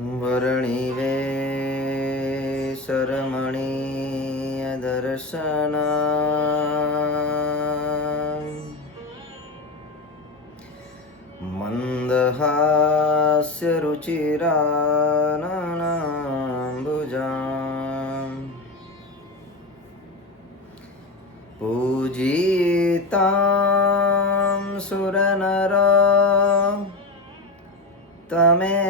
વર્ણિવે સરમણીય દર્શના મંદહાસ્ય રુચિરાનનાંબુજાં પૂજિતાં સુરનર તમેરમુદા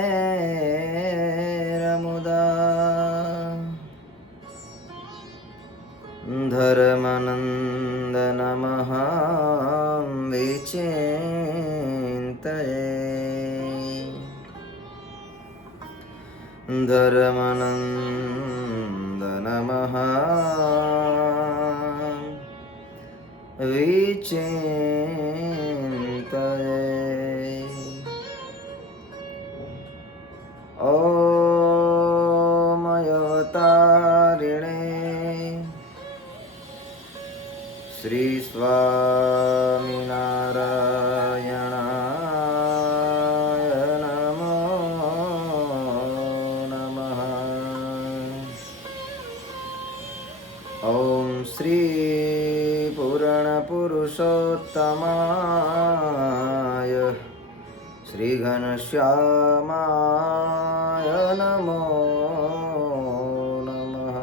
ધર્મનંદનમહાં વિચિંતયે ધર્મનંદનમહાં વિચિંતયે ઓમ અવતારિણે શ્રી સ્વામિનારાયણાય નમો નમઃ. ઓમ શ્રી પૂર્ણ પુરુષોત્તમાય શ્રી ઘનશ્યામાય નમો નમઃ.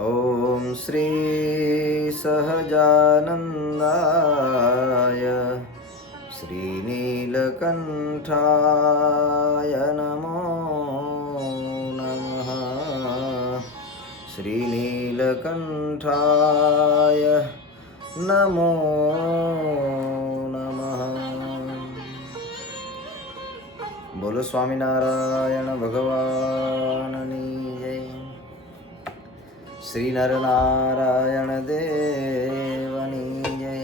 ઓમ શ્રી સહજાનંદાય શ્રી નીલકંઠાય નમો નમઃ. શ્રી નીલકંઠાય નમો નમઃ. બોલો સ્વામિનારાયણ ભગવાનની જય. શ્રી નરનારાયણ દેવની જય.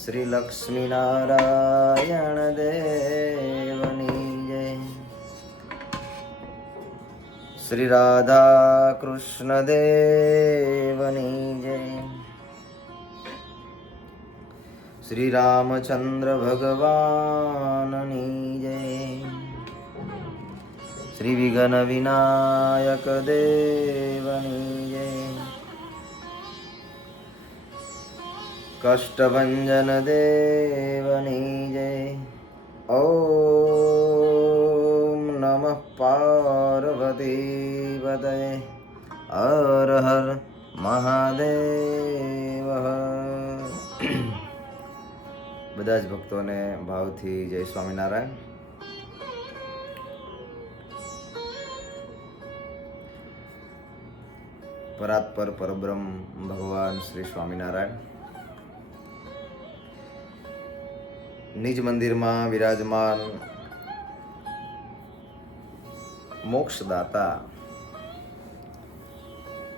શ્રી લક્ષ્મીનારાયણ દેવની જય. શ્રી રાધા કૃષ્ણ દેવની જય. શ્રી રામચંદ્ર ભગવાનની જય. શ્રી વિઘ્ન વિનાયક દેવની જય. કષ્ટભંજન દેવની જય. ઓમ નમઃ પાર્વતી પતયે હર હર મહાદેવ. બધા જ ભક્તોને ભાવથી જય સ્વામિનારાયણ. પરાત્પર પરબ્રહ્મ ભગવાન શ્રી સ્વામિનારાયણ નિજ મંદિરમાં વિરાજમાન મોક્ષદાતા,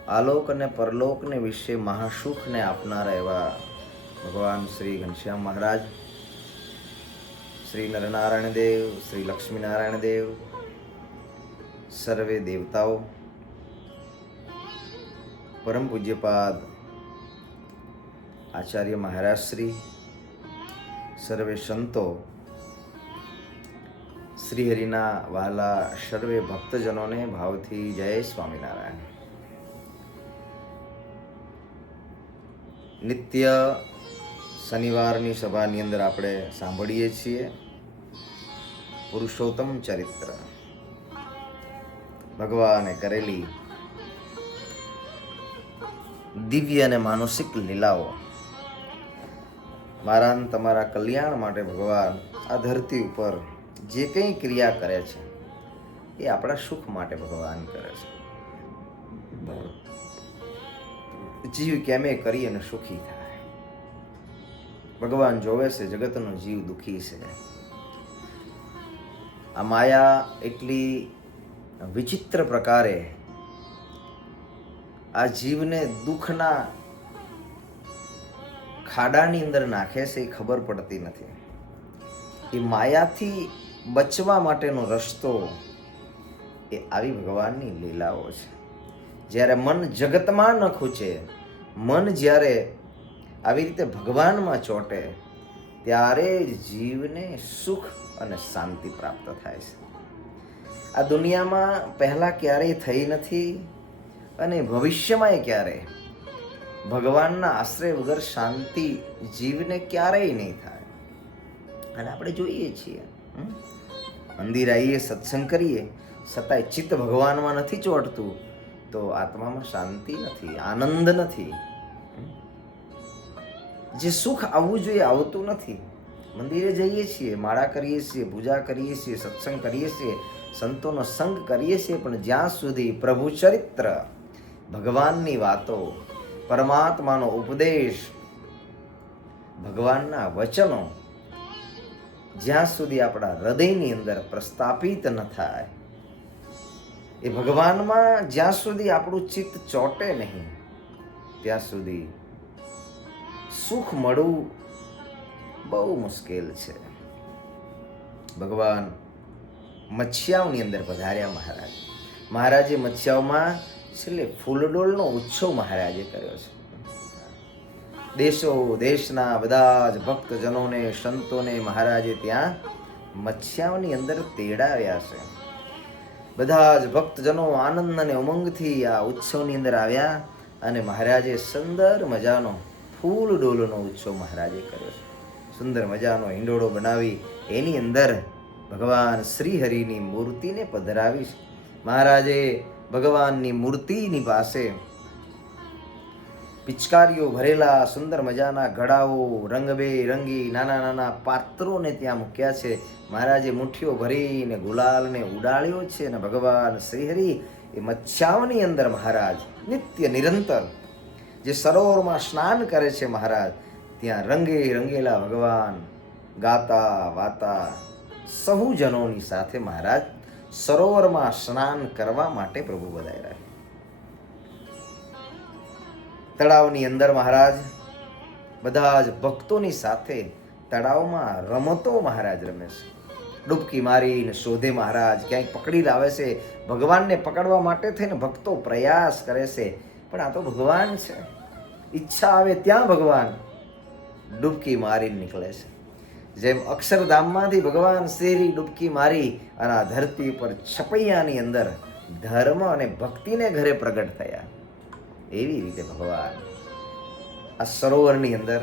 આલોક અને પરલોકને વિશે મહાસુખને આપનારા એવા ભગવાન શ્રી ઘનશ્યામ મહારાજ, શ્રી નરનારાયણ દેવ, શ્રી લક્ષ્મીનારાયણ દેવ, સર્વે દેવતાઓ, પરમ પૂજ્યપાદ આચાર્ય મહારાજ શ્રી, સર્વે સંતો, શ્રી હરિના વહાલા સર્વે ભક્તજનોને ભાવથી જય સ્વામિનારાયણ. નિત્ય શનિવારની સભાની અંદર આપણે સાંભળીએ છીએ પુરુષોત્તમ ચરિત્ર, ભગવાને કરેલી દિવ્ય અને માનસિક લીલાઓ. મારા તમારા કલ્યાણ માટે ભગવાન આ ધરતી ઉપર જે કંઈ ક્રિયા કરે છે એ આપણા સુખ માટે ભગવાન કરે છે. જીવ કેમે કરી અને સુખી થાય. ભગવાન જોવે છે જગતનો જીવ દુઃખી છે. આ માયા એટલી વિચિત્ર પ્રકારે આ જીવને દુઃખના ખાડાની અંદર નાખે છે, એ ખબર પડતી નથી. એ માયાથી બચવા માટેનો રસ્તો એ આવી ભગવાનની લીલાઓ છે. જ્યારે મન જગતમાં ન ખૂચે, મન જ્યારે આવી રીતે ભગવાનમાં ચોંટે, ત્યારે જ જીવને સુખ અને શાંતિ પ્રાપ્ત થાય છે. આ દુનિયામાં પહેલાં ક્યારેય થઈ નથી અને ભવિષ્યમાંય ક્યારેય ભગવાનના આશ્રય વગર શાંતિ જીવને ક્યારેય નહીં થાય. અને આપણે જોઈએ છીએ, મંદિર આવીએ, સત્સંગ કરીએ, છતાંય ચિત્ત ભગવાનમાં નથી ચોંટતું તો આત્મામાં શાંતિ નથી, આનંદ નથી. જે સુખ આવવું જોઈએ આવતું નથી. મંદિરે જઈએ છીએ, માળા કરીએ છીએ, પૂજા કરીએ છીએ, સત્સંગ કરીએ છીએ, સંતોનો સંગ કરીએ છીએ, પણ જ્યાં સુધી પ્રભુ ચરિત્ર, ભગવાનની વાતો, પરમાત્માનો ઉપદેશ, ભગવાનના વચનો જ્યાં સુધી આપણા હૃદયની અંદર પ્રસ્થાપિત ન થાય, એ ભગવાનમાં જ્યાં સુધી આપણું ચિત્ત ચોંટે નહીં, ત્યાં સુધી સુખ મળવું બહુ મુશ્કેલ છે. ભગવાન મચ્છિયાઓની અંદર પધાર્યા. મહારાજે મચ્છિયાઓમાં છેલ્લે ફૂલડોળનો ઉત્સવ મહારાજે કર્યો છે. દેશો દેશના બધા જ ભક્તજનોને, સંતોને મહારાજે ત્યાં મચ્છિયાઓની અંદર તેડાવ્યા છે. બધા જ ભક્તજનો આનંદ અને ઉમંગથી આ ઉત્સવની અંદર આવ્યા અને મહારાજે સુંદર મજાનો ફૂલડોલનો ઉત્સવ મહારાજે કર્યો છે. સુંદર મજાનો હિંડોળો બનાવી એની અંદર ભગવાન શ્રી હરિની મૂર્તિને પધરાવી છે. મહારાજે ભગવાનની મૂર્તિની પાસે પિચકારીઓ ભરેલા સુંદર મજાના ઘડાઓ, રંગબેરંગી નાના નાના પાત્રોને ત્યાં મૂક્યા છે. મહારાજે મુઠ્ઠીઓ ભરીને ગુલાલને ઉડાડ્યો છે અને ભગવાન શ્રીહરિ એ મચ્છાઓની અંદર મહારાજ નિત્ય નિરંતર જે સરોવરમાં સ્નાન કરે છે મહારાજ, ત્યાં રંગે રંગેલા ભગવાન ગાતા વાતા સહુ જનોની સાથે મહારાજ સરોવરમાં સ્નાન કરવા માટે પ્રભુ પધાર્યા. તળાવની અંદર મહારાજ બધા જ ભક્તોની સાથે તળાવમાં રમતો મહારાજ રમે છે. ડૂબકી મારીને શોધે મહારાજ, ક્યાંક પકડી લાવે છે. ભગવાનને પકડવા માટે થઈને ભક્તો પ્રયાસ કરે છે, પણ આ તો ભગવાન છે, ઈચ્છા આવે ત્યાં ભગવાન ડૂબકી મારીને નીકળે છે. જેમ અક્ષરધામમાંથી ભગવાન શ્રી ડૂબકી મારી અને આ ધરતી પર છપૈયાની અંદર ધર્મ અને ભક્તિને ઘરે પ્રગટ થયા, એવી રીતે ભગવાન આ સરોવરની અંદર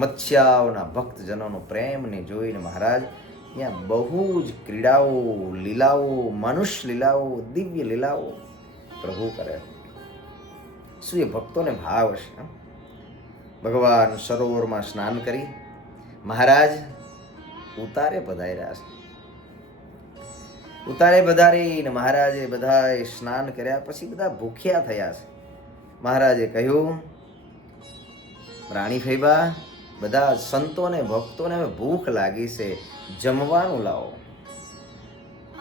મત્સ્યાઓના ભક્તજનોનો પ્રેમને જોઈને મહારાજ ત્યાં બહુ જ ક્રીડાઓ, લીલાઓ, મનુષ્ય લીલાઓ, દિવ્ય લીલાઓ પ્રભુ કરે. શું એ ભક્તોને ભાવ છે? ભગવાન સરોવરમાં સ્નાન કરી મહારાજ ઉતારે પધાર્યા છે. ઉતારે પધારીને મહારાજે બધાએ સ્નાન કર્યા પછી બધા ભૂખ્યા થયા છે. મહારાજે કહ્યું, રાણી ફૈબા, બધા સંતોને ભક્તોને ભૂખ લાગી છે, જમવાનું લાવો.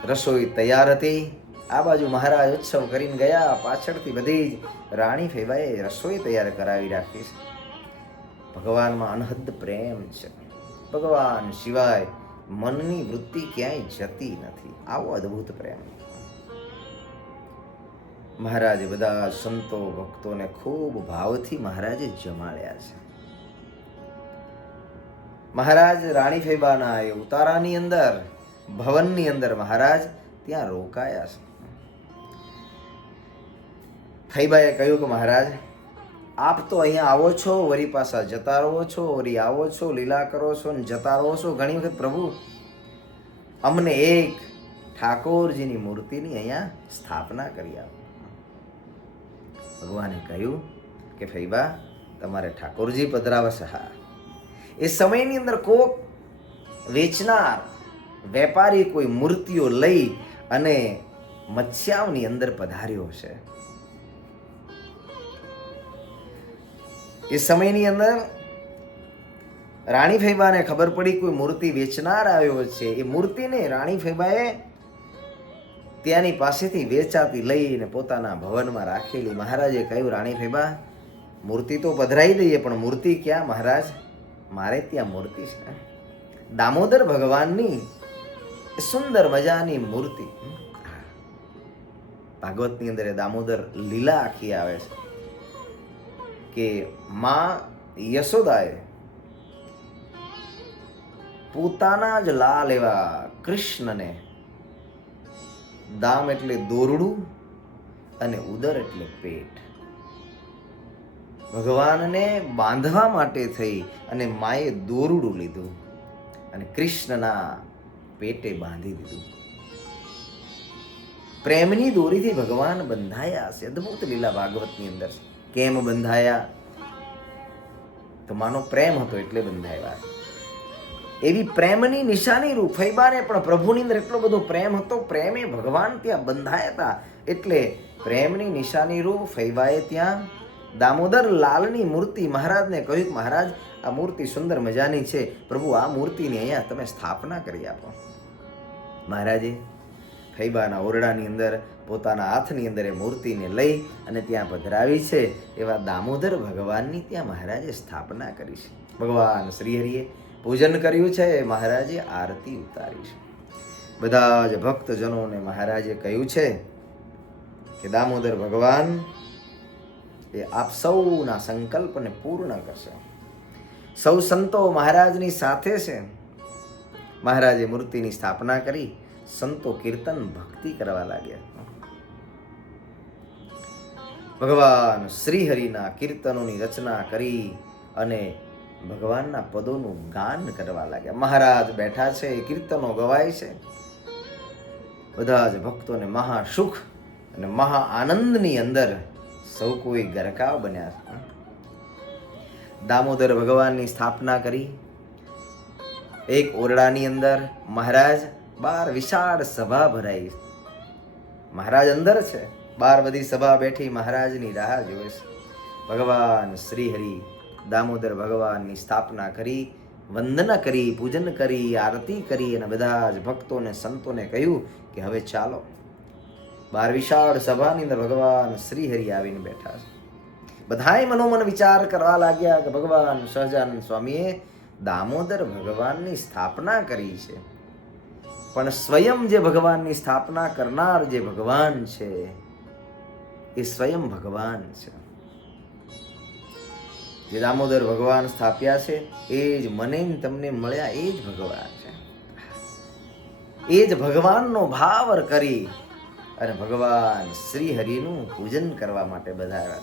રસોઈ તૈયાર હતી. આ બાજુ મહારાજ ઉત્સવ કરીને ગયા, પાછળથી બધી જ રાણી ફૈબાએ રસોઈ તૈયાર કરાવી રાખી છે. ભગવાનમાં અનહદ પ્રેમ છે. ભગવાન સિવાય મનની વૃત્તિ ક્યાંય જતી નથી. આવો અદ્ભુત પ્રેમ. મહારાજે બધા સંતો ભક્તોને ખૂબ ભાવથી મહારાજે જમાડ્યા છે. મહારાજ રાણી ફૈબાના એ ઉતારાની અંદર, ભવનની અંદર મહારાજ ત્યાં રોકાયા છે. ફૈબાએ કહ્યું કે મહારાજ, આપ તો અહીંયા આવો છો, વળી પાછા જતા રહો છો, વળી આવો છો, લીલા કરો છો ને જતા રહો છો. ઘણી વખત પ્રભુ અમને એક ઠાકોરજીની મૂર્તિની અહીંયા સ્થાપના કરી આપો. ભગવાને કહ્યું કે ફૈબા, તમારે ઠાકોરજી પધરાવશે. હા, એ સમયની અંદર કોક વેચનાર વેપારી કોઈ મૂર્તિઓ લઈ અને મત્સ્યાઓની અંદર પધાર્યો છે. એ સમયની અંદર રાણી ફૈબાને ખબર પડી કોઈ મૂર્તિ વેચનાર આવ્યો છે. એ મૂર્તિને રાણી ફૈબાએ ત્યાંની પાસેથી વેચાતી લઈને પોતાના ભવનમાં રાખેલી. મહારાજે કહ્યું, રાણી ફૈબા, મૂર્તિ તો પધરાઈ દઈએ, પણ મૂર્તિ ક્યાં? મહારાજ, મારે ત્યાં મૂર્તિ છે. દામોદર ભગવાનની સુંદર મજાની મૂર્તિ. ભાગવતની અંદર એ દામોદર લીલા આખી આવે છે કે માં યશોદાએ પોતાના જ લાલ એવા કૃષ્ણને દામ એટલે દોરડું અને ઉદર એટલે પેટ, ભગવાનને બાંધવા માટે થઈ અને માએ દોરડું લીધું અને કૃષ્ણના પેટે બાંધી દીધું. પ્રેમની દોરીથી ભગવાન બંધાયા છે. અદ્ભુત લીલા ભાગવતની અંદર. કેમ બંધાયા? તો માનો પ્રેમ હતો એટલે બંધાયા. એવી પ્રેમની નિશાની રૂપ ફૈબાને પણ પ્રભુની અંદર એટલો બધો પ્રેમ હતો, પ્રેમે ભગવાન ત્યાં બંધાયા હતા. એટલે પ્રેમની નિશાની રૂપ ફૈબાએ ત્યાં દામોદર લાલની મૂર્તિ મહારાજને કહ્યું કે મહારાજ આ મૂર્તિ સુંદર મજાની છે, પ્રભુ આ મૂર્તિની અહીંયા તમે સ્થાપના કરી આપો. મહારાજે ફૈબાના ઓરડાની અંદર પોતાના હાથની અંદર એ મૂર્તિને લઈ અને ત્યાં પધરાવી છે. એવા દામોદર ભગવાનની ત્યાં મહારાજે સ્થાપના કરી છે. ભગવાન શ્રીહરિએ પૂજન કર્યું છે, મહારાજે આરતી ઉતારી છે. બધા જ ભક્તજનોને મહારાજે કહ્યું છે કે દામોદર ભગવાન એ આપ સૌના સંકલ્પને પૂર્ણ કરશે. સૌ સંતો મહારાજની સાથે છે. મહારાજે મૂર્તિની સ્થાપના કરી. સંતો કીર્તન ભક્તિ કરવા લાગ્યા. ભગવાન શ્રીહરિના કીર્તનોની રચના કરી અને ભગવાનના પદોનું ગાન કરવા લાગ્યા. મહારાજ બેઠા છે, કીર્તનો ગવાય છે. બધા જ ભક્તોને મહા સુખ અને મહા આનંદની અંદર સૌ કોઈ ગરકાવ બન્યા. દામોદર ભગવાનની સ્થાપના કરી. એક ઓરડાની અંદર મહારાજ, બાર વિશાળ સભા ભરાઈ. મહારાજ અંદર છે, બાર બધી સભા બેઠી મહારાજની રાહ જોવે છે. ભગવાન શ્રીહરિ દામોદર ભગવાનની સ્થાપના કરી, વંદના કરી, પૂજન કરી, આરતી કરી અને બધા જ ભક્તોને સંતોને કહ્યું કે હવે ચાલો. બાર વિશાળ સભાની અંદર ભગવાન શ્રીહરિ આવીને બેઠા છે. બધાએ મનોમન વિચાર કરવા લાગ્યા કે ભગવાન સહજાનંદ સ્વામીએ દામોદર ભગવાનની સ્થાપના કરી છે, પણ સ્વયં જે ભગવાનની સ્થાપના કરનાર જે ભગવાન છે એ સ્વયં ભગવાન છે. જે દામોદર ભગવાન સ્થાપ્યા છે એ જ મને તમને મળ્યા, એ જ ભગવાન છે. એ જ ભગવાનનો ભાવ કરી અને ભગવાન શ્રી હરિનું પૂજન કરવા માટે બધા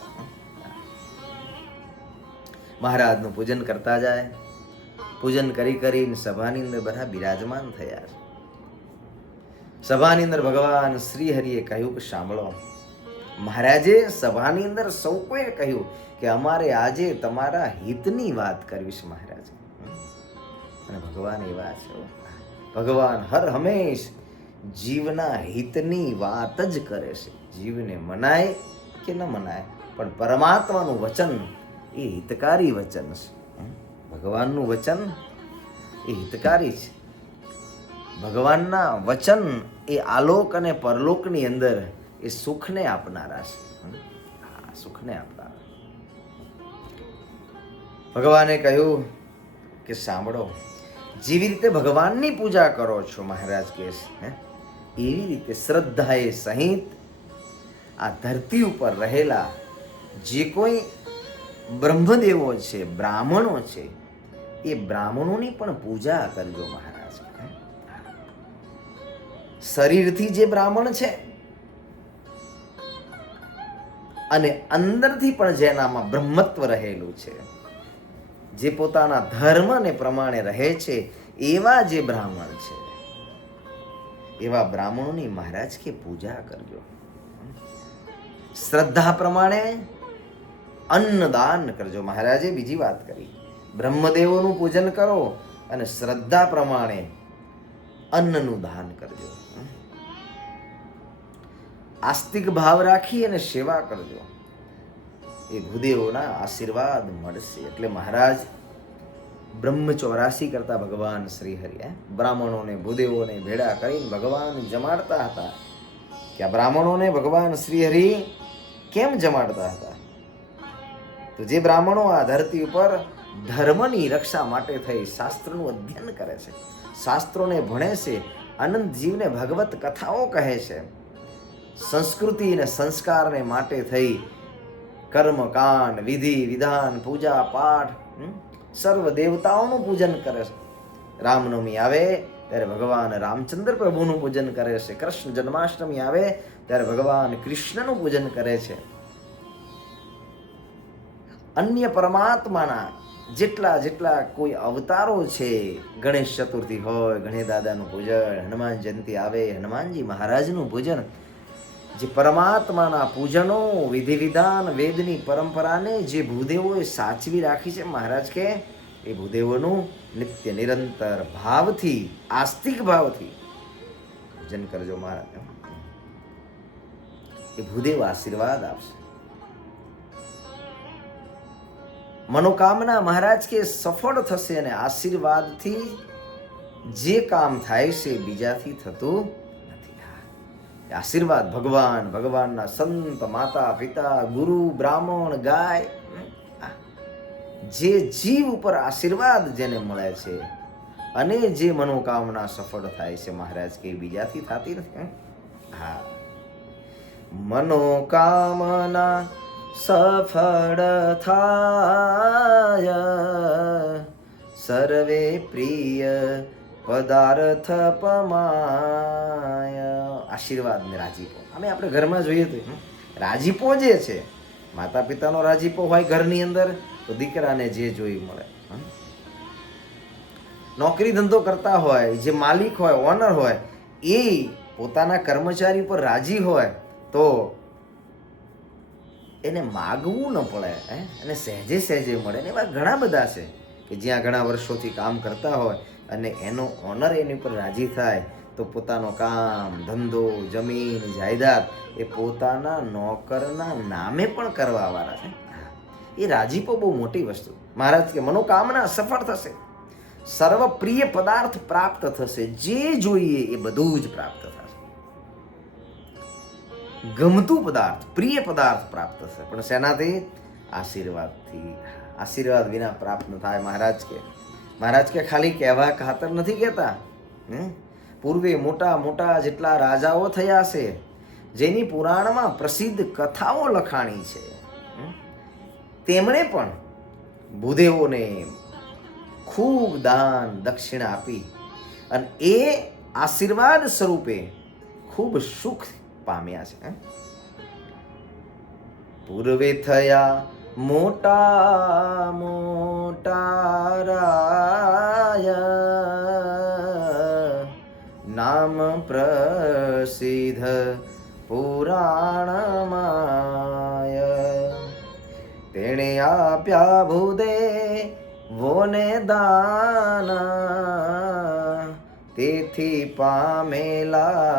મહારાજનું પૂજન કરતા જાય. પૂજન કરી કરીને સભાની અંદર બધા બિરાજમાન થયા. સભાની અંદર ભગવાન શ્રી હરિએ કહ્યું કે સાંભળો, મહારાજે સભાની અંદર સૌ કોઈએ કહ્યું કે અમારે આજે તમારા હિતની વાત કરવી છે મહારાજ. અને ભગવાન એવા છે, ભગવાન હર હંમેશ જીવના હિતની વાત જ કરે છે. જીવને મનાય કે ન મનાય, પણ પરમાત્માનું વચન એ હિતકારી વચન છે. ભગવાનનું વચન એ હિતકારી છે. ભગવાનના વચન એ આલોક અને પરલોકની અંદર એ સુખને આપનારા છે. સુખને આપનારા. ભગવાને કહ્યું કે સાંભળો, જેવી રીતે ભગવાનની પૂજા કરો છો મહારાજ કહે છે, એવી રીતે શ્રદ્ધાએ સહિત આ ધરતી ઉપર રહેલા જે કોઈ બ્રહ્મદેવો છે, બ્રાહ્મણો છે, એ બ્રાહ્મણોની પણ પૂજા કરજો મહારાજ. શરીરથી જે બ્રાહ્મણ છે અને અંદરથી પણ જેનામાં બ્રહ્મત્વ રહેલું છે, જે પોતાના ધર્મને પ્રમાણે રહે છે, એવા જે બ્રાહ્મણ છે, એવા બ્રાહ્મણોની મહારાજ કે પૂજા કરજો. શ્રદ્ધા પ્રમાણે અન્નદાન કરજો. મહારાજે બીજી વાત કરી, બ્રહ્મદેવોનું પૂજન કરો અને શ્રદ્ધા પ્રમાણે અન્નનું દાન કરજો. આસ્તિક ભાવ રાખી અને સેવા કરજો. એ ભૂદેવોના આશીર્વાદ મળશે. એટલે મહારાજ બ્રહ્મ 84 કરતા ભગવાન શ્રી હરિ બ્રાહ્મણોને ભૂદેવોને ભેળા કરીને ભગવાન જમાડતા હતા. કે આ બ્રાહ્મણોને ભગવાન શ્રી હરિ કેમ જમાડતા હતા? તો જે બ્રાહ્મણો આ ધરતી ઉપર ધર્મની રક્ષા માટે થઈ શાસ્ત્રનું અધ્યયન કરે છે, શાસ્ત્રોને ભણે છે, અનંત જીવને ભગવત કથાઓ કહે છે, સંસ્કૃતિ અને સંસ્કારને માટે થઈ કર્મકાંડ, વિધિ વિધાન, પૂજા પાઠ, સર્વ દેવતાઓનું પૂજન કરે છે, રામનવમી આવે ત્યારે ભગવાન રામચંદ્ર પ્રભુનું પૂજન કરે છે. કૃષ્ણ જન્માષ્ટમી આવે ત્યારે ભગવાન કૃષ્ણનું પૂજન કરે છે. અન્ય પરમાત્માના જેટલા જેટલા કોઈ અવતારો છે, ગણેશ ચતુર્થી હોય, ગણેશ દાદાનું પૂજન, હનુમાન જયંતિ આવે, હનુમાનજી મહારાજનું પૂજન, જે પરમાત્માના પૂજનો, વિધિ વિધાન, વેદની પરંપરાને જે ભૂદેવોએ સાચવી રાખી છે, મહારાજ કે એ ભૂદેવોનું નિત્ય નિરંતર ભાવથી, આસ્તિક ભાવથી પૂજન કરજો મહારાજ. એ ભૂદેવ આશીર્વાદ આપશે. મનોકામના મહારાજ કે સફળ થશે અને આશીર્વાદથી જે કામ થાય છે બીજાથી થતું નથી. આશીર્વાદ ભગવાન, ભગવાનના સંત, માતા પિતા, ગુરુ, બ્રાહ્મણ, ગાય, જે જીવ ઉપર આશીર્વાદ જેને મળે છે અને જે મનોકામના સફળ થાય છે મહારાજ કે બીજાથી થતી નથી. હા, મનોકામના સફળ થાય સર્વે પ્રિય પદાર્થ પમાય. આશીર્વાદ ને રાજીપો અમે આપણે ઘરમાં જોઈએ તો રાજીપો જે છે, માતા પિતાનો રાજીપો હોય ઘરની અંદર તો દીકરાને જે જોઈ મળે. નોકરી ધંધો કરતા હોય, જે માલિક હોય, ઓનર હોય, એ પોતાના કર્મચારી પર રાજી હોય તો એને માગવું ન પડે, અને સહેજે સહેજે મળે. એવા ઘણા બધા છે કે જ્યાં ઘણા વર્ષોથી કામ કરતા હોય અને એનો ઓનર એની ઉપર રાજી થાય તો પોતાનો કામ, ધંધો, જમીન, જાયદાદ એ પોતાના નોકરના નામે પણ કરવાવાળા છે. એ રાજીપો બહુ મોટી વસ્તુ. મહારાજ કે મનોકામના સફળ થશે, સર્વ પ્રિય પદાર્થ પ્રાપ્ત થશે, જે જોઈએ એ બધું જ પ્રાપ્ત થશે. ગમતું પદાર્થ, પ્રિય પદાર્થ પ્રાપ્ત થશે, પણ શેનાથી? આશીર્વાદથી. આશીર્વાદ વિના પ્રાપ્ત ન થાય. મહારાજ કે ખાલી કહેવા ખાતર નથી કહેતા. પૂર્વે મોટા મોટા જેટલા રાજાઓ થયા છે, જેની પુરાણમાં પ્રસિદ્ધ કથાઓ લખાણી છે, તેમણે પણ ભૂદેવોને ખૂબ દાન દક્ષિણા આપી અને એ આશીર્વાદ સ્વરૂપે ખૂબ સુખ પામ્યા છે. પૂર્વે થયા મોટા મોટા રાય, નામ પ્રસિદ્ધ પુરાણમાય. તેણે આપ્યા ભૂદેવોને દાના, તેથી પામેલા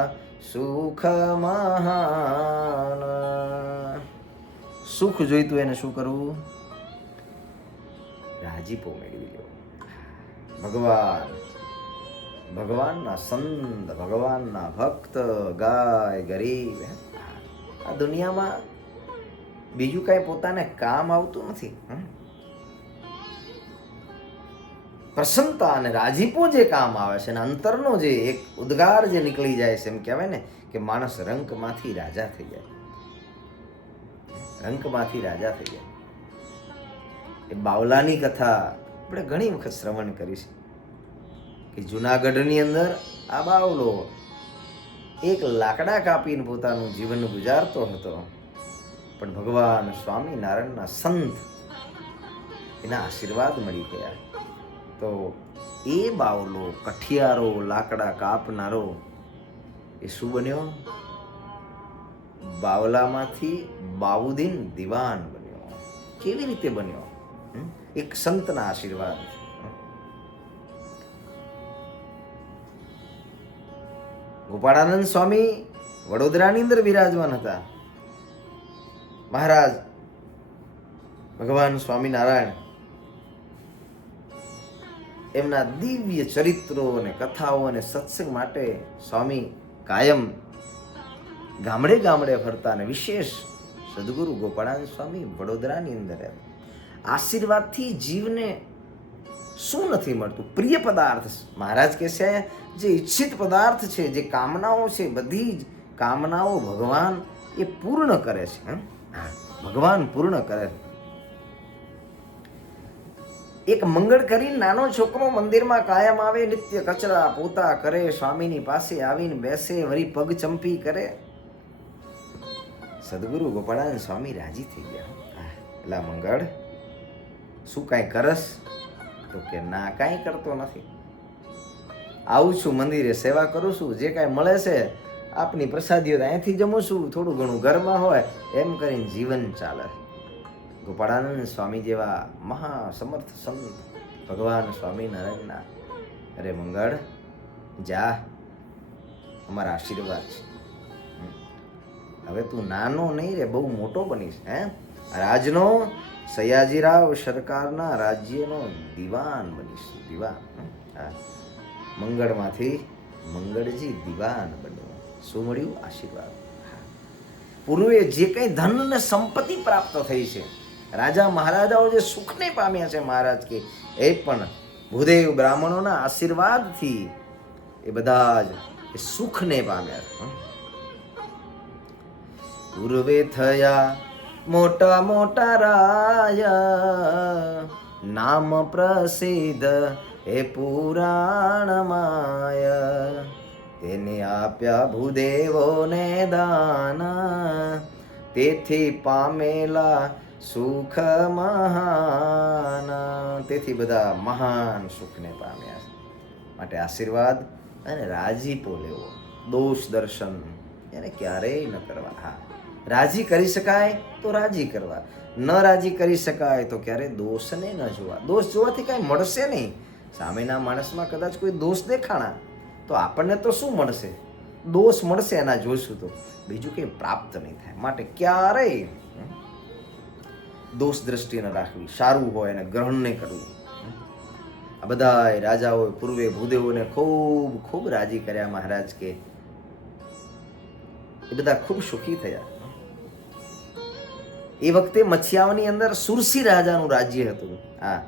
સુખ મહાન. સુખ જોઈતું એને શું કરવું? રાજીપો મેળવી લેવો. ભગવાનના સંત, ભગવાનના ભક્ત, ગાય, ગરીબ, આ દુનિયામાં બીજું કાંઈ પોતાને કામ આવતું નથી. પ્રસન્નતા અને રાજીપો જે કામ આવે છે, અને અંતરનો જે એક ઉદ્ગાર જે નીકળી જાય છે, એમ કહેવાય ને કે માણસ રંકમાંથી રાજા થઈ જાય. રંકમાંથી રાજા થઈ જાય. એ બાવલાની કથા આપણે ઘણી વખત શ્રવણ કરી છે કે જુનાગઢની અંદર આ બાવલો એક લાકડા કાપીને પોતાનું જીવન ગુજારતો હતો, પણ ભગવાન સ્વામિનારાયણના સંત એના આશીર્વાદ મળી ગયા. તો એ બાવલો, કઠિયારો, લાકડા કાપનારો, એ શું બન્યો? બાવલામાંથી બાઉદીન દિવાન બન્યો. કેવી રીતે બન્યો? એક સંતના આશીર્વાદ. ગોપાળાનંદ સ્વામી વડોદરાની અંદર વિરાજમાન હતા. મહારાજ ભગવાન સ્વામિનારાયણ એમના દિવ્ય ચરિત્રો અને કથાઓ અને સત્સંગ માટે સ્વામી કાયમ ગામડે ગામડે ફરતા, અને વિશેષ સદગુરુ ગોપાળાનંદ સ્વામી વડોદરાની અંદર. આશીર્વાદથી જીવને શું નથી મળતું? પ્રિય પદાર્થ. મહારાજ કહે છે જે ઈચ્છિત પદાર્થ છે, જે કામનાઓ છે, બધી જ કામનાઓ ભગવાન એ પૂર્ણ કરે છે. ભગવાન પૂર્ણ કરે. એક મંગળ કરી નાનો છોકરો મંદિરમાં કાયમ આવે, નિત્ય કચરા પોતા કરે, સ્વામીની પાસે આવીને બેસે, વળી પગ ચંપી કરે. સદગુરુ ગોપાળાનંદ સ્વામી રાજી થઈ ગયા. એલા મંગળ, શું કાંઈ કરસ? તો કે ના, કાંઈ કરતો નથી. આવું છું મંદિરે, સેવા કરું છું, જે કાંઈ મળે છે આપની પ્રસાદીઓ અહીંથી જમું છું, થોડું ઘણું ઘરમાં હોય એમ કરીને જીવન ચાલે. ગોપાળાનંદ સ્વામી જેવા મહાસમર્થ સંત ભગવાન સ્વામિનારાયણના, અરે મંગળ જા, અમારા આશીર્વાદ છે. હવે તું નાનો નહીં રે, બહુ મોટો બનીશ. રાજનો સયાજીરાવ સરકારના રાજ્યનો દિવાન બનીશ. દિવાન. મંગળમાંથી મંગળજી દિવાન બન્યો. શું મળ્યું? આશીર્વાદ. પૂર્વે જે કંઈ ધન ને સંપત્તિ પ્રાપ્ત થઈ છે, રાજા મહારાજાઓ જે સુખને પામ્યા છે મહારાજ કે, એ પણ ભૂદેવ બ્રાહ્મણોના આશીર્વાદથી એ બધા જ સુખને પામ્યા. પૂર્વે થયા મોટા મોટા રાય, નામ પ્રસિદ્ધ એ પુરાણમાય. તેને આપ્યા ભૂદેવોને દાન, તેથી પામેલા સુખ મહાન. તેથી બધા મહાન સુખને પામ્યા. માટે આશીર્વાદ અને રાજીપો લેવો, દોષ દર્શન એને ક્યારેય ન કરવા. હા, રાજી કરી શકાય તો રાજી કરવા, ન રાજી કરી શકાય તો ક્યારેય દોષને ન જોવા. દોષ જોવાથી કાંઈ મળશે નહીં. સામેના માણસમાં કદાચ કોઈ દોષ દેખાણા તો આપણને તો શું મળશે? દોષ મળશે, એના જોઈશું તો બીજું કંઈ પ્રાપ્ત નહીં થાય. માટે ક્યારેય દોષ દ્રષ્ટિ ન રાખવી, સારું હોય એને ગ્રહણ નહીં કરવું. આ બધા રાજાઓએ પૂર્વે ભૂદેવોને ખૂબ ખૂબ રાજી કર્યા મહારાજ કે, એ બધા ખૂબ સુખી થયા. એ વખતે મચ્છિયાઓની અંદર સુરસી રાજાનું રાજ્ય હતું. આ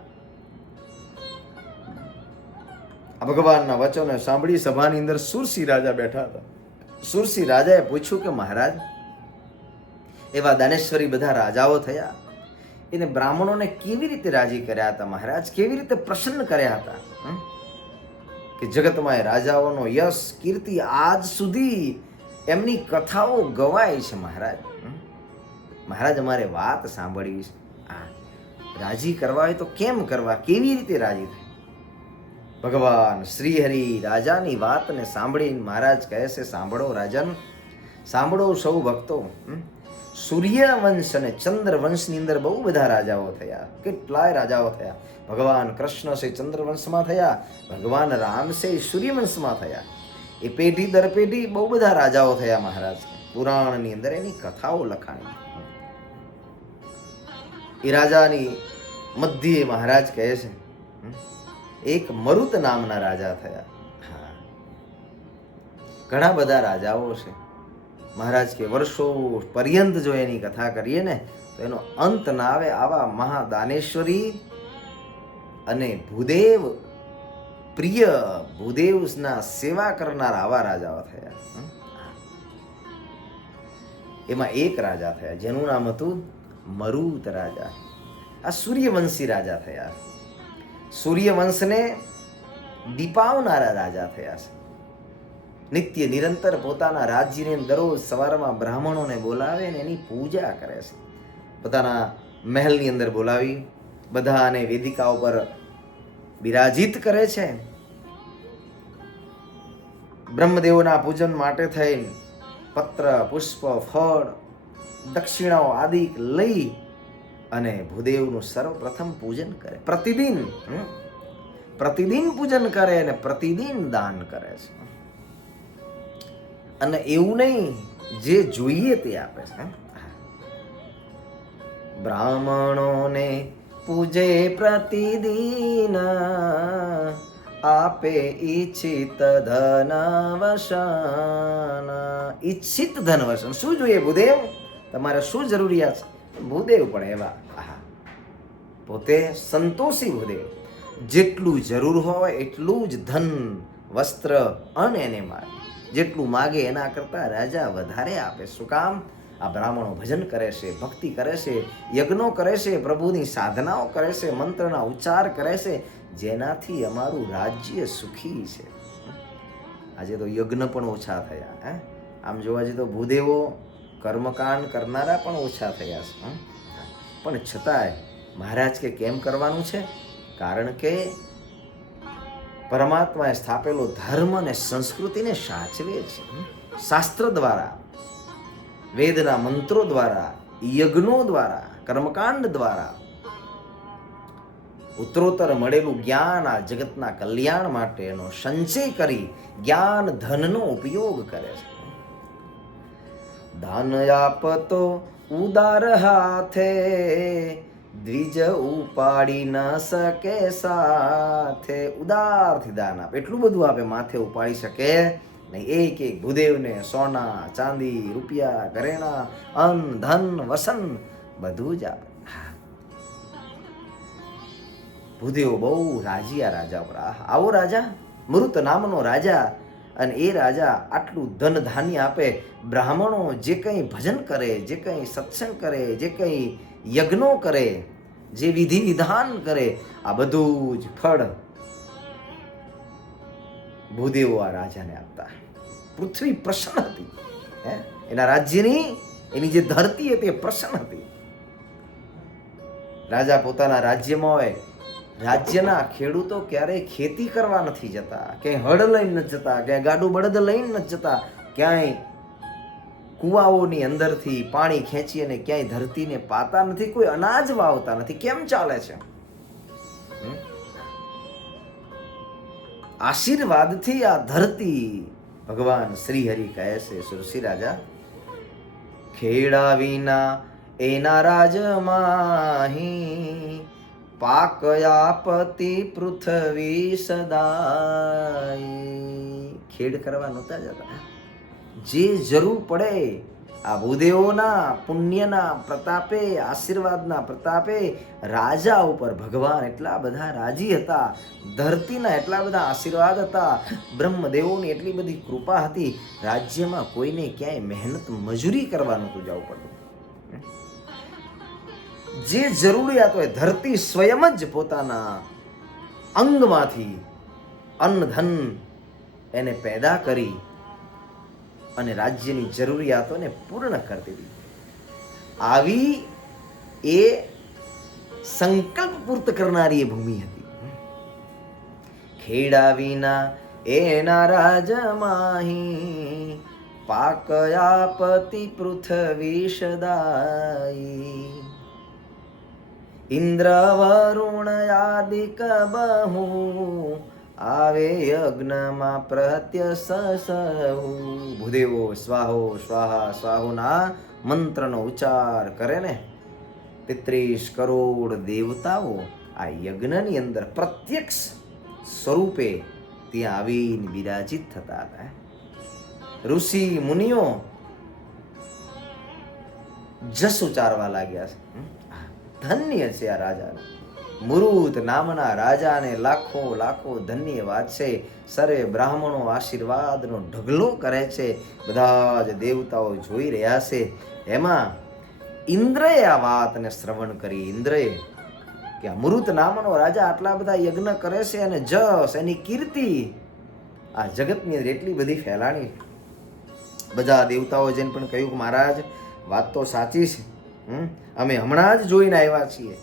ભગવાનના વચનો સાંભળી સભાની અંદર સુરસી રાજા બેઠા હતા. સુરસી રાજાએ પૂછ્યું કે મહારાજ, એવા દાનેશ્વરી બધા રાજાઓ થયા, એને બ્રાહ્મણોને કેવી રીતે રાજી કર્યા હતા મહારાજ? કેવી રીતે પ્રસન્ન કર્યા હતા કે જગતમાં એ રાજાઓનો યશ કીર્તિ આજ સુધી એમની કથાઓ ગવાય છે મહારાજ. મહારાજ, અમારે વાત સાંભળવી છે. રાજી કરવા હોય તો કેમ કરવા? કેવી રીતે રાજી થાય? ભગવાન શ્રીહરિ રાજાની વાતને સાંભળીને મહારાજ કહે છે, સાંભળો રાજન, સાંભળો સૌ ભક્તો. સૂર્યવંશ અને ચંદ્રવંશની અંદર બહુ બધા રાજાઓ થયા, કેટલાય રાજાઓ થયા. ભગવાન કૃષ્ણ છે ચંદ્રવંશમાં થયા, ભગવાન રામ છે સૂર્યવંશમાં થયા. એ પેઢી દર પેઢી બહુ બધા રાજાઓ થયા મહારાજ. પુરાણની અંદર એની કથાઓ લખાણી. એ રાજાની મધ્યે મહારાજ કહે છે, એક મરુત નામના રાજા થયા. હા, ઘણા બધા રાજાઓ છે મહારાજ કે, વર્ષો પર્યંત જો એની કથા કરીએ ને તો એનો અંત ના આવે. આવા મહાદાનેશ્વરી અને ભૂદેવ પ્રિય, ભૂદેવના સેવા કરનાર આવા રાજાઓ થયા. એમાં એક રાજા થયા જેનું નામ હતું મરુત રાજા. આ સૂર્યવંશી રાજા થયા. સૂર્યવંશને દીપાવનારા રાજા થયા છે. નિત્ય નિરંતર પોતાના રાજ્યને દરરોજ સવારમાં બ્રાહ્મણોને બોલાવે ને એની પૂજા કરે છે. પોતાના મહેલની અંદર બોલાવી બધાને વેદિકા ઉપર બિરાજિત કરે છે. બ્રહ્મદેવના પૂજન માટે થઈને પત્ર, પુષ્પ, ફળ, દક્ષિણાઓ આદિ લઈ અને ભૂદેવનું સર્વપ્રથમ પૂજન કરે. પ્રતિદિન પૂજન કરે અને પ્રતિદિન દાન કરે છે. અને એવું નહીં, જે જોઈએ તે આપે છે. બ્રાહ્મણોને પૂજે પ્રતિદિન, આપે ઈચ્છિત ધનવશન. ઈચ્છિત ધનવશન શું જોઈએ ભૂદેવ? તમારે શું જરૂરિયાત છે? ભૂદેવ પણ એવા પોતે સંતોષી ભૂદેવ. જેટલું જરૂર હોય એટલું જ ધન, વસ્ત્ર અને એને માગે. જેટલું માગે એના કરતા રાજા વધારે આપે. શું કામ? આ બ્રાહ્મણો ભજન કરે છે, ભક્તિ કરે છે, યજ્ઞો કરે છે, પ્રભુની સાધનાઓ કરે છે, મંત્રના ઉચ્ચાર કરે છે, જેનાથી અમારું રાજ્ય સુખી છે. આજે તો યજ્ઞ પણ ઓછા થયા. આમ જોવા જઈએ તો ભૂદેવો કર્મકાંડ કરનારા પણ ઓછા થયા છે. પણ છતાંય મહારાજ કે કેમ કરવાનું છે? કારણ કે પરમાત્માએ સ્થાપેલો ધર્મ અને સંસ્કૃતિને સાચવે છે. શાસ્ત્ર દ્વારા, વેદના મંત્રો દ્વારા, યજ્ઞો દ્વારા, કર્મકાંડ દ્વારા ઉત્તરોત્તર મળેલું જ્ઞાન આ જગતના કલ્યાણ માટેનો સંચય કરી જ્ઞાન ધનનો ઉપયોગ કરે છે. દાન આપતો ઉદાર હાથે, દ્વિજ ઉપાડી ન શકે સાથે. ઉદારથી દાન આપે, એટલું બધું આપે માથે ઉપાડી શકે નહીં. એક એક ભૂદેવને સોના, ચાંદી, રૂપિયા, ઘરેણા, અન્ન, ધન, વસન બધું જ આપે. ભૂદેવ બહુ રાજી આ રાજા ઉપર. આવો રાજા, મૃત નામનો રાજા, અને એ રાજા આટલું ધન ધાન્ય આપે. બ્રાહ્મણો જે કંઈ ભજન કરે, જે કંઈ સત્સંગ કરે, જે કંઈ યજ્ઞો કરે, જે વિધિ વિધાન કરે, આ બધું જ ફળ ભૂદેવો આ રાજાને આપતા. પૃથ્વી પ્રસન્ન હતી. એના રાજ્યની, એની જે ધરતી હતી એ પ્રસન્ન હતી. રાજા પોતાના રાજ્યમાં હોય, રાજ્યના ખેડૂતો ક્યારેય ખેતી કરવા નથી જતા, ક્યાંય હળ લઈને નથી જતા, ક્યાંય ગાડું બળદ લઈને નથી જતા, ક્યાંય કુવાઓની અંદરથી પાણી ખેંચી અને ક્યાંય ધરતીને પાતા નથી, કોઈ અનાજ વાવતા નથી. કેમ ચાલે છે? આશીર્વાદથી આ ધરતી, ભગવાન શ્રી હરિ કહે છે સુરસી રાજા, ખેડા વિના એના રાજમાહી, પાકયાપતિ પૃથ્વી સદાઈ. ખેડ કરવા નહોતા જતા. જે જરૂર પડે આ ભૂદેવોના પુણ્યના પ્રતાપે, આશીર્વાદના પ્રતાપે રાજા ઉપર ભગવાન એટલા બધા રાજી હતા, ધરતીના એટલા બધા આશીર્વાદ હતા, બ્રહ્મદેવોની એટલી બધી કૃપા હતી, રાજ્યમાં કોઈને ક્યાંય મહેનત મજૂરી કરવા નહોતું જવું પડતું. જે જરૂરિયાત હોય ધરતી સ્વયં જ પોતાના અંગમાંથી અન્ન ધન એને પેદા કરી અને રાજ્યની જરૂરિયાતોને પૂર્ણ કરતી હતી. આવી એ સંકલ્પ પૂર્ત કરનારી એ ભૂમિ હતી. ખેડા વિના એના રાજમાહી, પાકયાપતિ પૃથ્વી સદાઈ. ઇન્દ્ર વરુણ આદિક બહુ, આવે યજ્ઞમાં પ્રત્યસહુ. ભૂદેવો સ્વાહો સ્વાહા સ્વાહોના મંત્રનો ઉચ્ચાર કરે ને, 33 કરોડ દેવતાઓ આ યજ્ઞની અંદર પ્રત્યક્ષ સ્વરૂપે ત્યાં આવીને બિરાજિત થતા હતા. ઋષિ મુનિઓ જસ ઉચ્ચારવા લાગ્યા છે. ધન્ય છે આ રાજાને. મૃત નામના રાજાને લાખો લાખો ધન્યવાદ છે. સર્વે બ્રાહ્મણો આશીર્વાદનો ઢગલો કરે છે. બધા જ દેવતાઓ જોઈ રહ્યા છે. એમાં ઇન્દ્રએ આ વાતને શ્રવણ કરી. ઇન્દ્રએ કે આ મૃત નામનો રાજા આટલા બધા યજ્ઞ કરે છે અને જસ, એની કીર્તિ આ જગતની અંદર એટલી બધી ફેલાણી. બધા દેવતાઓ જેને પણ કહ્યું કે મહારાજ વાત તો સાચી છે, અમે હમણાં જ જોઈને આવ્યા છીએ.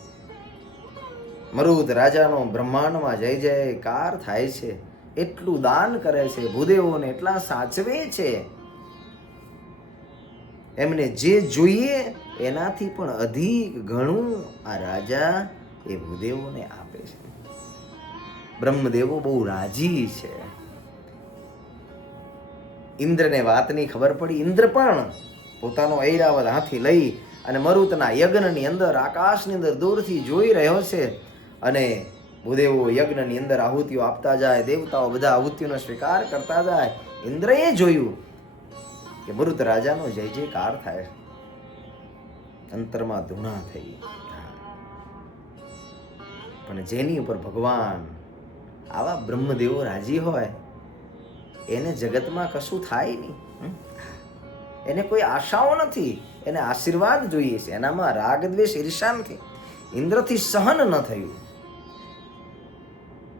મરુદ રાજાનો બ્રહ્માંડમાં જય જયકાર થાય છે, એટલું દાન કરે છે, ભૂદેવોને એટલા સાચવે છે, એમને જે જોઈએ એનાથી પણ અધિક ઘણું આ રાજા એ ભૂદેવોને આપે છે. બ્રહ્મદેવો બહુ રાજી છે. ઇન્દ્રને વાતની ખબર પડી. ઇન્દ્ર પણ પોતાનો ઐરાવત હાથી લઈ અને મરુતના યજ્ઞની અંદર, આકાશની અંદર દૂરથી જોઈ રહ્યો છે. અને ભૂદેવો યજ્ઞની અંદર આહુતિઓ આપતા જાય, દેવતાઓ બધા આહુતિઓનો સ્વીકાર કરતા જાય. ઇન્દ્રએ જોયું કે મરુત રાજાનો જય જયકાર થાય. અંતરમાં ધૂણા થઈ. પણ જેની ઉપર ભગવાન આવા બ્રહ્મદેવો રાજી હોય એને જગતમાં કશું થાય નહીં. એને કોઈ આશાઓ નથી. એને આશીર્વાદ જોઈએ છે, એનામાં રાગ દ્વેષ ઈર્ષા નથી. ઇન્દ્રથી સહન ન થયું.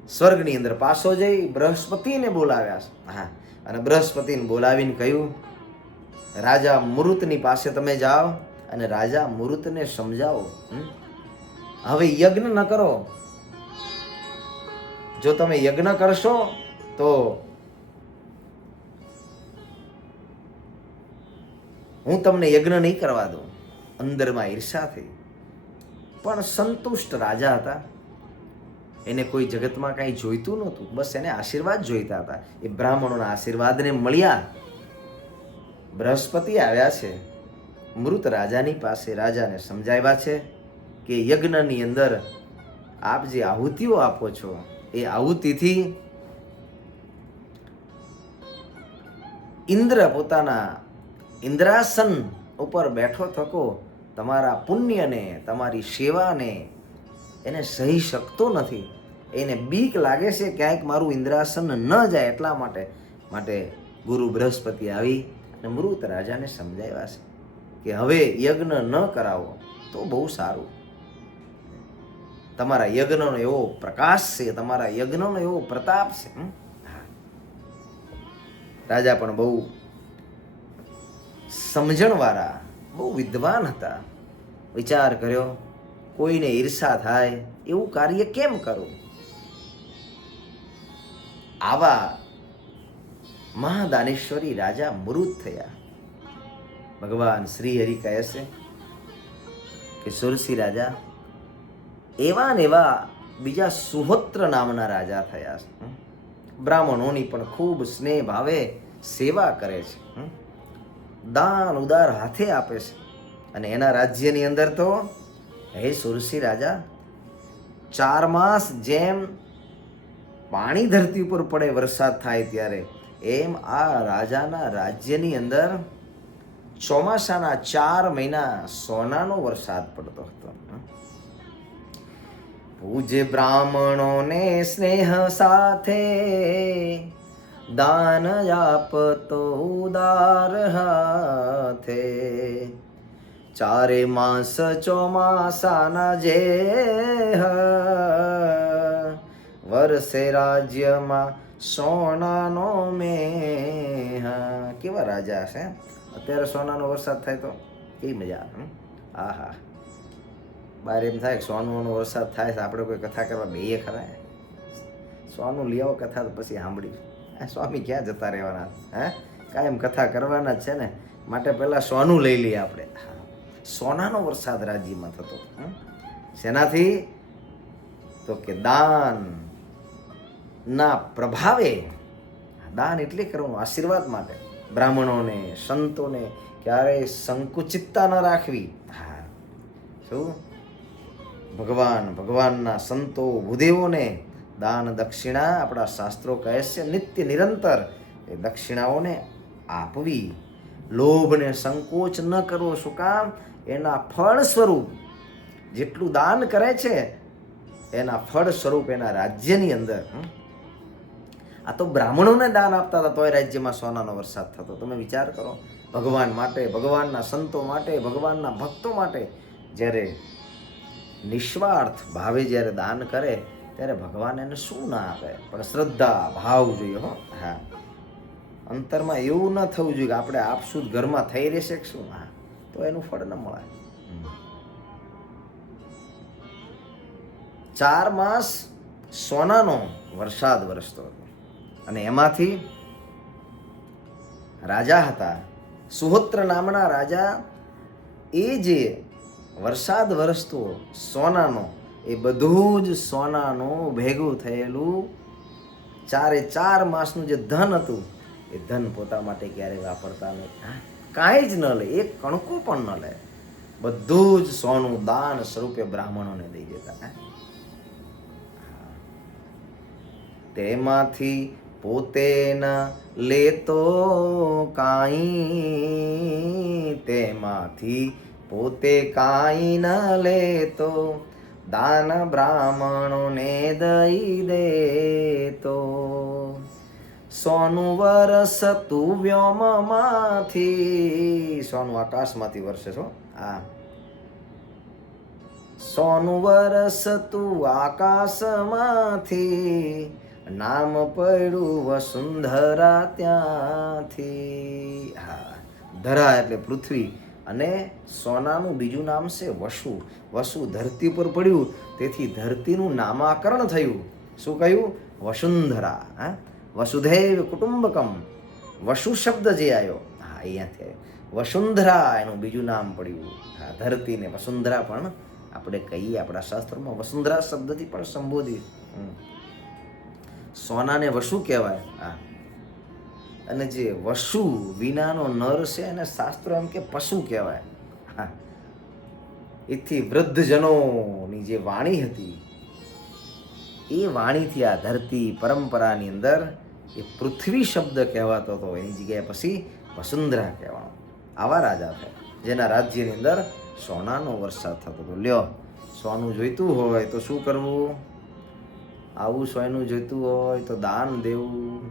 સ્વર્ગની અંદર પાછો જઈ બૃહસ્પતિને બોલાવ્યા છે. હા, અને બૃહસ્પતિને બોલાવીને કહ્યું, રાજા મૃતની પાસે તમે જાઓ અને રાજા મૃતને સમજાવો, હવે યજ્ઞ ન કરો. જો તમે યજ્ઞ કરશો તો હું તમને યજ્ઞ નહીં કરવા દઉં. અંદરમાં ઈર્ષા થઈ. પણ સંતુષ્ટ રાજા હતા. એને કોઈ જગતમાં કાંઈ જોઈતું નહોતું, બસ એને આશીર્વાદ જોઈતા હતા. એ બ્રાહ્મણોના આશીર્વાદને મળ્યા. બૃહસ્પતિ આવ્યા છે મૃત રાજાની પાસે, રાજાને સમજાવ્યા છે કે યજ્ઞની અંદર આપ જે આહુતિઓ આપો છો એ આહુતિથી ઇન્દ્ર પોતાના ઇન્દ્રાસન ઉપર બેઠો થકો તમારા પુણ્યને, તમારી સેવાને એને સહી શકતો નથી. એને બીક લાગે છે ક્યાંક મારું ઇન્દ્રાસન ન જાય, એટલા માટે ગુરુ બૃહસ્પતિ આવી અને મૃત રાજાને સમજાવ્યા છે કે હવે યજ્ઞ ન કરાવો તો બહુ સારું. તમારા યજ્ઞનો એવો પ્રકાશ છે, તમારા યજ્ઞનો એવો પ્રતાપ છે. રાજા પણ બહુ સમજણવાળા, બહુ વિદ્વાન હતા. વિચાર કર્યો, કોઈને ઈર્ષા થાય એવું કાર્ય કેમ કરું. આવા મહાદાનેશ્વરી રાજા મૃત થયા. ભગવાન શ્રી હરિ કહે છે કે સુરસી રાજા એવા ને એવા બીજા સુહોત્ર નામના રાજા થયા છે. બ્રાહ્મણોની પણ ખૂબ સ્નેહ ભાવે સેવા કરે છે, દાન ઉદાર હાથે આપે છે. અને એના રાજ્યની અંદર તો હે સુરસી રાજા 4 માસ જેમ પાણી ધરતી ઉપર પડે, વરસાદ થાય ત્યારે, એમ આ રાજાના રાજ્યની અંદર ચોમાસાના 4 મહિના સોનાનો વરસાદ પડતો હતો. પૂજ્ય બ્રાહ્મણોને સ્નેહ સાથે દાન આપતો ઉદાર હાથે, 4 માસ ચોમાસાના જે વર્ષે રાજ્યમાં સોનાનો મેહ. કેવા રાજા છે. અત્યારે સોનાનો વરસાદ થાય તો કેવી મજા આવે. આહા, બહાર એમ થાય કે સોનાનો વરસાદ થાય તો આપણે કોઈ કથા કરવા બેઈએ ખરા. સોનું લઈ આવો કથા તો પછી સાંભળી. સ્વામી ક્યાં જતા રહેવાના, કાયમ કથા કરવાના જ છે ને, માટે પહેલાં સોનું લઈ લઈએ આપણે. સોનાનો વરસાદ રાજ્યમાં થતો. શેનાથી? તો કે દાન ના પ્રભાવે. દાન એટલે કરવાનું આશીર્વાદ માટે. બ્રાહ્મણોને, સંતોને ક્યારેય સંકુચિતતા ન રાખવી. હા, શું ભગવાનના સંતો ભૂદેવોને દાન દક્ષિણા આપણા શાસ્ત્રો કહે છે નિત્ય નિરંતર એ દક્ષિણાઓને આપવી. લોભને સંકોચ ન કરવો. શું કામ? એના ફળ સ્વરૂપ જેટલું દાન કરે છે એના ફળ સ્વરૂપ એના રાજ્યની અંદર. આ તો બ્રાહ્મણોને દાન આપતા હતા તોય રાજ્યમાં સોનાનો વરસાદ થતો. તમે વિચાર કરો, ભગવાન માટે, ભગવાનના સંતો માટે, ભગવાનના ભક્તો માટે જ્યારે નિસ્વાર્થ ભાવે જ્યારે દાન કરે ત્યારે ભગવાન એને શું ના આપે. પણ શ્રદ્ધા ભાવ જોઈએ. હા, અંતરમાં એવું ન થવું જોઈએ કે આપણે આપશું ઘરમાં થઈ રહેશે કે શું. હા, તો એનું ફળ ન મળે. 4 માસ સોનાનો વરસાદ વરસતો હતો. અને એમાંથી રાજા હતા સુહોત્ર નામના રાજા. એ જે વરસાદ વરસતો સોનાનો, એ બધું જ સોનાનું ભેગું થયેલું 4 માસનું જે ધન હતું એ ધન પોતા માટે ક્યારેય વાપરતા નહીં. કાંઈ જ ન લે, એક કણકો પણ ન લે. બધું જ સોનું દાન સ્વરૂપે બ્રાહ્મણોને દઈ દેતા. તેમાંથી પોતે ન લેતો કાંઈ, તેમાંથી પોતે કાંઈ ન લેતો, દાન બ્રાહ્મણોને દઈ દેતો. સોનું વરસતું વ્યોમમાંથી, સોનું આકાશમાંથી વરસે છો. આ સોનું વરસતું આકાશમાંથી, નામ પડ્યું વસુંધરા ત્યાંથી. હા, ધરા એટલે પૃથ્વી, અને સોનાનું બીજું નામ છે વસુ. વસુ ધરતી પર પડ્યું, તેથી ધરતીનું નામાકરણ થયું. શું કહ્યું? વસુંધરા. હા, વસુધૈવ કુટુંબકમ. વસુ શબ્દ જે આવ્યો, હા, અહીંયાથી આવ્યો. વસુંધરા એનું બીજું નામ પડ્યું. હા, ધરતીને વસુંધરા પણ આપણે કહીએ, આપણા શાસ્ત્રોમાં વસુંધરા શબ્દથી પણ સંબોધિત. સોનાને વસુ કહેવાય. હા, અને જે વસુ વિનાનો નર છે એને શાસ્ત્રો એમ કે પશુ કહેવાય. હા, એથી વૃદ્ધજનોની જે વાણી હતી, એ વાણીથી આ ધરતી પરંપરાની અંદર એ પૃથ્વી શબ્દ કહેવાતો હતો, એની જગ્યાએ પછી વસુંધરા કહેવાનો. આવા રાજા થયા જેના રાજ્યની અંદર સોનાનો વરસાદ થતો હતો. લ્યો, સોનું જોઈતું હોય તો શું કરવું? આવું સોનું જોઈતું હોય તો દાન દેવું.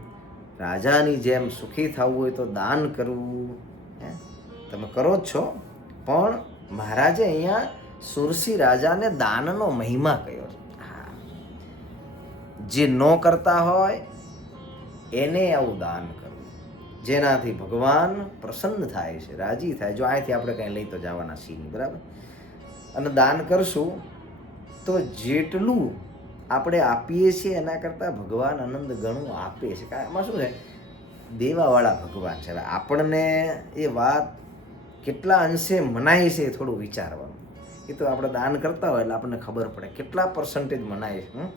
રાજાની જેમ સુખી થવું હોય તો દાન કરવું. તમે કરો જ છો, પણ મહારાજે અહીંયા સુરસી રાજાને દાનનો મહિમા કહ્યો. જે ન કરતા હોય એને આવું દાન કરવું, જેનાથી ભગવાન પ્રસન્ન થાય છે, રાજી થાય. જો અહીંથી આપણે કંઈ લઈ તો જવાના છીએ નહીં, બરાબર? અને દાન કરશું તો જેટલું આપણે આપીએ છીએ એના કરતાં ભગવાન આનંદ ઘણું આપે છે. કારણ એમાં શું છે, દેવાવાળા ભગવાન છે. હવે આપણને એ વાત કેટલા અંશે મનાય છે એ થોડું વિચારવાનું. એ તો આપણે દાન કરતા હોય એટલે આપણને ખબર પડે કેટલા પર્સન્ટેજ મનાય છે.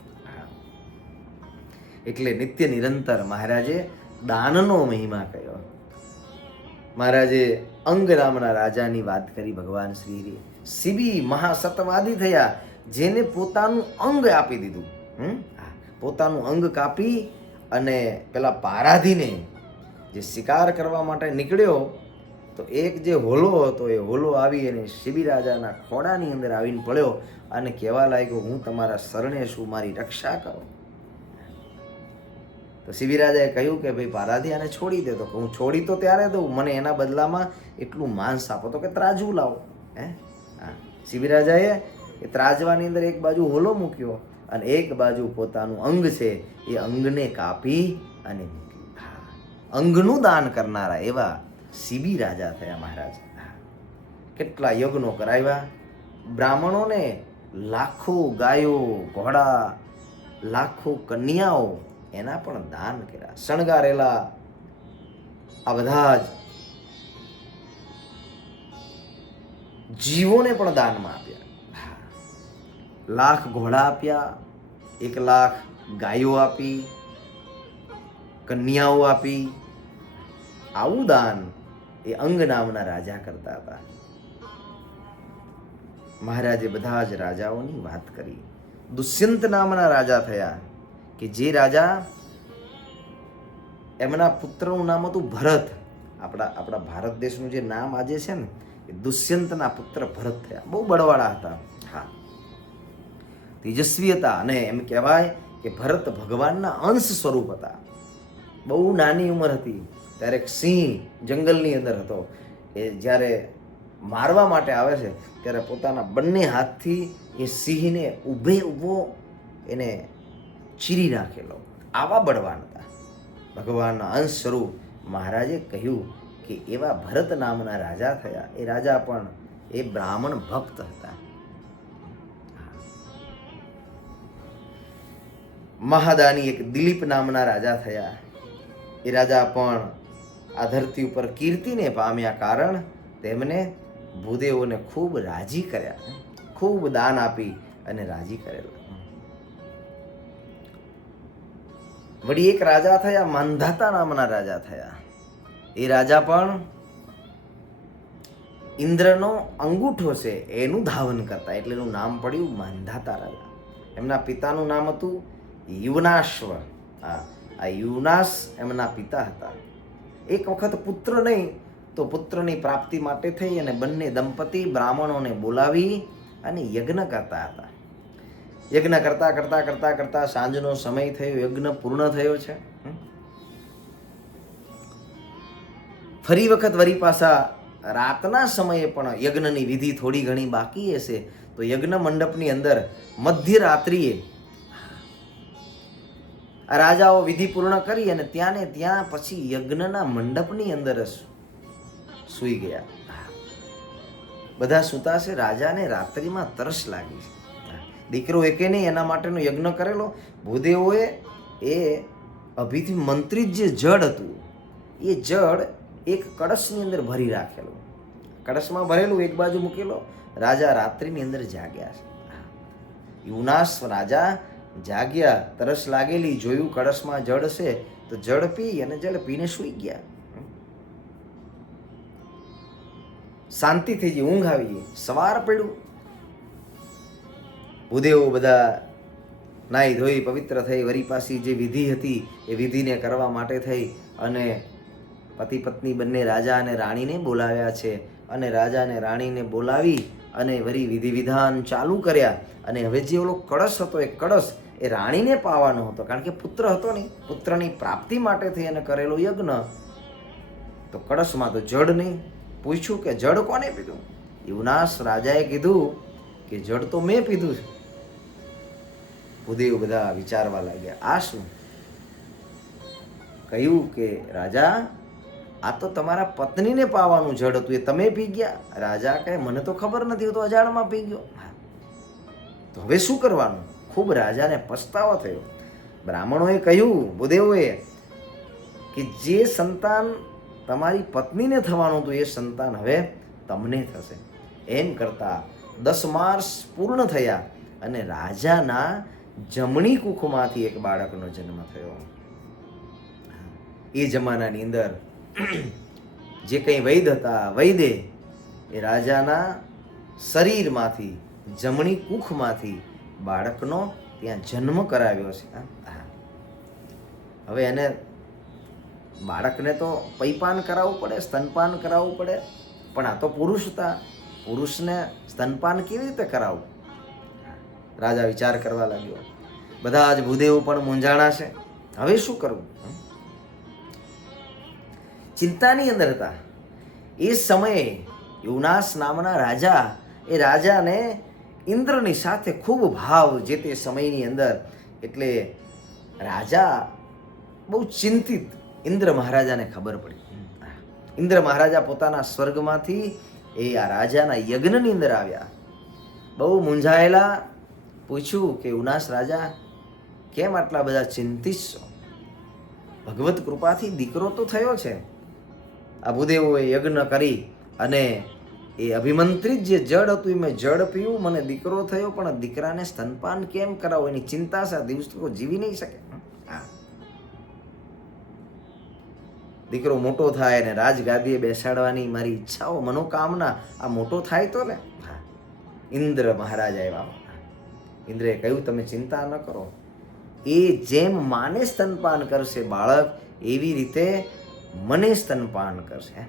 એટલે નિત્ય નિરંતર મહારાજે દાનનો મહિમા કહ્યો. મહારાજે અંગ નામના રાજાની વાત કરી. ભગવાન શ્રી શિબી મહાસતવાદી થયા, જેને પોતાનું અંગ આપી દીધું. પોતાનું અંગ કાપી અને પેલા પારાધીને જે શિકાર કરવા માટે નીકળ્યો, તો એક જે હોલો હતો એ હોલો આવી અને શિબી રાજાના ખોડાની અંદર આવીને પડ્યો અને કહેવા લાગ્યો, હું તમારા શરણે છું, મારી રક્ષા કરો. તો શિબી રાજાએ કહ્યું કે ભાઈ પારાધી આને છોડી દે. તો હું છોડી તો ત્યારે દઉં, મને એના બદલામાં એટલું માંસ આપો. તો કે ત્રાજવું લાવો. હા, શિબી રાજાએ એ ત્રાજવાની અંદર એક બાજુ હોલો મૂક્યો અને એક બાજુ પોતાનું અંગ છે એ અંગને કાપી અને મૂક્યું. અંગનું દાન કરનારા એવા શિબી રાજા થયા મહારાજ. કેટલા યજ્ઞો કરાવ્યા, બ્રાહ્મણોને લાખો ગાયો ઘોડા, લાખો કન્યાઓ એના પણ દાન કર્યા. શણગારેલા આ બધા જ જીવોને પણ દાનમાં આપ્યા. લાખ ઘોડા આપ્યા, 1 લાખ ગાયો આપી, કન્યાઓ આપી. આવું દાન એ અંગ નામના રાજા કરતા હતા. મહારાજે બધા જ રાજાઓની વાત કરી. દુષ્યંત નામના રાજા થયા કે જે રાજા, એમના પુત્રનું નામ હતું ભરત. આપણા ભારત દેશનું જે નામ આજે છે ને, એ દુષ્યંતના પુત્ર ભરત થયા. બહુ બળવાળા હતા. હા, તેજસ્વી હતા. અને એમ કહેવાય કે ભરત ભગવાનના અંશ સ્વરૂપ હતા. બહુ નાની ઉંમર હતી ત્યારે એક સિંહ જંગલની અંદર હતો. એ જ્યારે મારવા માટે આવે છે ત્યારે પોતાના બંને હાથથી એ સિંહને ઊભો એને ચીરી નાખેલો. આવા બળવાન હતા, ભગવાનના અંશ સ્વરૂપ. મહારાજે કહ્યું કે એવા ભરત નામના રાજા થયા. એ રાજા પણ એ બ્રાહ્મણ ભક્ત હતા. મહાદાની એક દિલીપ નામના રાજા થયા. એ રાજા પણ આ ધરતી ઉપર કીર્તિને પામ્યા, કારણ તેમને ભૂદેવોને ખૂબ રાજી કર્યા, ખૂબ દાન આપી અને રાજી કરેલા. વળી એક રાજા થયા, માંધાતા નામના રાજા થયા. એ રાજા પણ ઇન્દ્રનો અંગૂઠો છે એનું ધાવન કરતા, એટલે એનું નામ પડ્યું માંધાતા રાજા. એમના પિતાનું નામ હતું યુનાશ્વ. આ યુનાસ એમના પિતા હતા. એક વખત પુત્ર નહીં તો પુત્રની પ્રાપ્તિ માટે થઈ અને બંને દંપતી બ્રાહ્મણોને બોલાવી અને યજ્ઞ કરતા હતા. યજ્ઞ કરતા કરતા કરતા કરતા સાંજનો સમય થયો, યજ્ઞ પૂર્ણ થયો છે. ફરી વખત વળી પાછા રાતના સમયે પણ યજ્ઞની વિધિ થોડી ઘણી બાકી હશે તો યજ્ઞ મંડપની અંદર મધ્યરાત્રિએ રાજાઓ વિધિ પૂર્ણ કરી અને ત્યાં ને ત્યાં પછી યજ્ઞના મંડપની અંદર જ સૂઈ ગયા. બધા સૂતા છે. રાજાને રાત્રિમાં તરસ લાગી છે. દીકરો એકે નહીં એના માટેનો યજ્ઞ કરેલો. ભૂદેવોએ એ અભિથી મંત્રિત જે જળ હતું એ જળ એક કળશની અંદર ભરી રાખેલું. કળશમાં ભરેલું એક બાજુ મૂકેલો. રાજા રાત્રિની અંદર જાગ્યા છે. યુનાસ રાજા જાગ્યા, તરસ લાગેલી, જોયું કળશમાં જળ છે તો જળ પી અને જળ પીને સૂઈ ગયા. શાંતિ થઈ ગઈ, ઊંઘ આવી ગઈ. સવાર પડ્યું. ભૂદેવો બધા નાહી ધોઈ પવિત્ર થઈ વરી પાછી જે વિધિ હતી એ વિધિને કરવા માટે થઈ અને પતિ પત્ની બંને રાજા અને રાણીને બોલાવ્યા છે. અને રાજા અને રાણીને બોલાવી અને વરી વિધિ વિધાન ચાલુ કર્યા. અને હવે જે ઓલો કળશ હતો એ કળશ એ રાણીને પાવાનો હતો, કારણ કે પુત્ર હતો નહીં. પુત્રની પ્રાપ્તિ માટે થઈ અને કરેલો યજ્ઞ. તો કળશમાં તો જળ નહીં. પૂછ્યું કે જળ કોને પીધું? યુનાસ રાજાએ કીધું કે જળ તો મેં પીધું છે. ભૂદેવ બધા વિચારવા લાગ્યા, આ શું? કહ્યું કે રાજા, આ તો તમારા પત્નીને પાવાનું જળ હતું, એ તમે પી ગયા. રાજા કહે, મને તો ખબર નથી, હું તો અજાણમાં પી ગયો. તો હવે શું કરવાનું? ખૂબ રાજાને પસ્તાવો થયો. બ્રાહ્મણોએ કહ્યું, ભૂદેવોએ, કે જે સંતાન તમારી પત્નીને થવાનું હતું એ સંતાન હવે તમને થશે. એમ કરતા 10 માસ પૂર્ણ થયા અને રાજાના જમણી કુખમાંથી એક બાળકનો જન્મ થયો. એ જમાનાની અંદર જે કંઈ વૈદ હતા, વૈદે એ રાજાના શરીરમાંથી, જમણી કુખમાંથી બાળકનો ત્યાં જન્મ કરાવ્યો છે. હવે એને બાળકને તો પૈપાન કરાવવું પડે, સ્તનપાન કરાવવું પડે, પણ આ તો પુરુષ હતા. પુરુષને સ્તનપાન કેવી રીતે કરાવવું? રાજા વિચાર કરવા લાગ્યો. બધા જ ભૂદેવો પણ મૂંઝાણા છે. હવે શું કરવું? ચિંતાની અંદર હતા. એ સમયે યુનાસ નામના રાજા, એ રાજાને ઇન્દ્રની સાથે ખૂબ ભાવ જે તે સમયની અંદર. એટલે રાજા બહુ ચિંતિત. ઇન્દ્ર મહારાજાને ખબર પડી. ઇન્દ્ર મહારાજા પોતાના સ્વર્ગમાંથી એ આ રાજાના યજ્ઞની અંદર આવ્યા. બહુ મૂંઝાયેલા. પૂછ્યું કે યુનાસ રાજા, કેમ આટલા બધા ચિંતિત છો? ભગવત કૃપાથી દીકરો તો થયો છે. આ ભૂદેવોએ યજ્ઞ કરી અને એ અભિમંત્રિત જે જળ હતું એ મેં જળ પીવું, મને દીકરો થયો, પણ દીકરાને સ્તનપાન કેમ કરાવો એની ચિંતા છે. દિવસ તો જીવી નહીં શકે. દીકરો મોટો થાય ને રાજગાદીએ બેસાડવાની મારી ઈચ્છાઓ, મનોકામના, આ મોટો થાય તો ને. ઇન્દ્ર મહારાજ આવ્યા. ઇન્દ્રએ કહ્યું, તમે ચિંતા ન કરો. એ જેમ માને સ્તનપાન કરશે બાળક, એવી રીતે મને સ્તનપાન કરશે.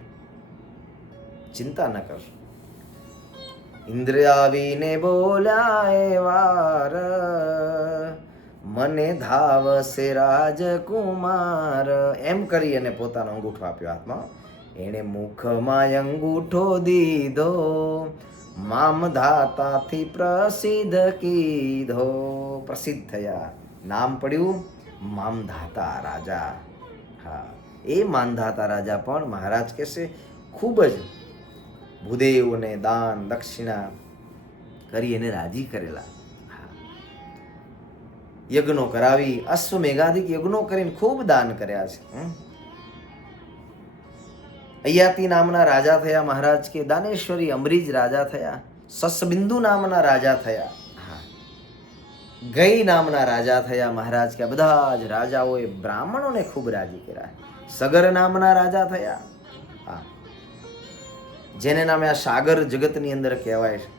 ચિંતા ન કરશો. ઇન્દ્ર આવીને બોલ્યા, એ વાર મને ધાવશે રાજકુમાર. એમ કરી અને પોતાનો અંગૂઠો આપ્યો હાથમાં. એણે મુખમાં અંગૂઠો દીધો, મામધાતાથી પ્રસિદ્ધ કીધો. પ્રસિદ્ધ થયા, નામ પડ્યું મામધાતા રાજા. હા, એ મામધાતા રાજા પણ મહારાજ કહેશે ખૂબ જ ભૂદેવને દાન દક્ષિણા કરી એને રાજી કરેલા. યજ્ઞો કરાવી, અશ્વમેઘાદિક યજ્ઞો કરીને ખૂબ દાન કર્યા છે. અયાતિ નામના રાજા થયા મહારાજ કે. દાનેશ્વરી અમરીજ રાજા થયા. સસબિંદુ નામના રાજા થયા. ગઈ નામના રાજા થયા મહારાજ કે. બધા જ રાજાઓએ બ્રાહ્મણોને ખૂબ રાજી કર્યા. સગર નામના રાજા થયા. જેને નામે આ સાગર જગતની અંદર કહેવાય છે.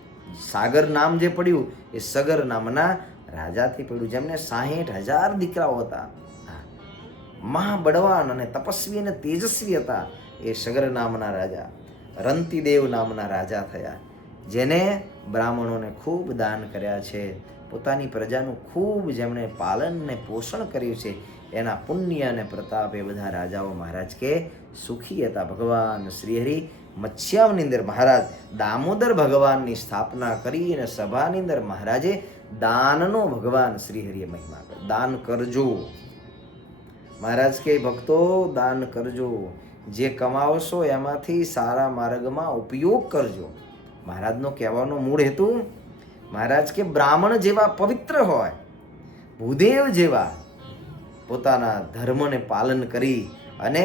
સાગર નામ જે પડ્યું એ સગર નામના રાજાથી પડ્યું, જેમને 60,000 દીકરાઓ હતા. મહાબળવાન અને તપસ્વી અને તેજસ્વી હતા એ સગર નામના રાજા. રંતિદેવ નામના રાજા થયા, જેને બ્રાહ્મણોને ખૂબ દાન કર્યા છે. પોતાની પ્રજાનું ખૂબ જેમણે પાલન ને પોષણ કર્યું છે એના પુણ્ય અને પ્રતાપે બધા રાજાઓ મહારાજ કે સુખી હતા. ભગવાન શ્રીહરિ મત્સ્યાવની અંદર મહારાજ દામોદર ભગવાનની સ્થાપના કરી અને સભાની અંદર મહારાજે દાનનો ભગવાન શ્રીહરિએ મહિમા કર્યો. દાન કરજો મહારાજ કે ભક્તો, દાન કરજો, જે કમાવશો એમાંથી સારા માર્ગમાં ઉપયોગ કરજો. મહારાજનો કહેવાનો મૂળ હેતુ, મહારાજ કે બ્રાહ્મણ જેવા પવિત્ર હોય, ભૂદેવ જેવા પોતાના ધર્મને પાલન કરી અને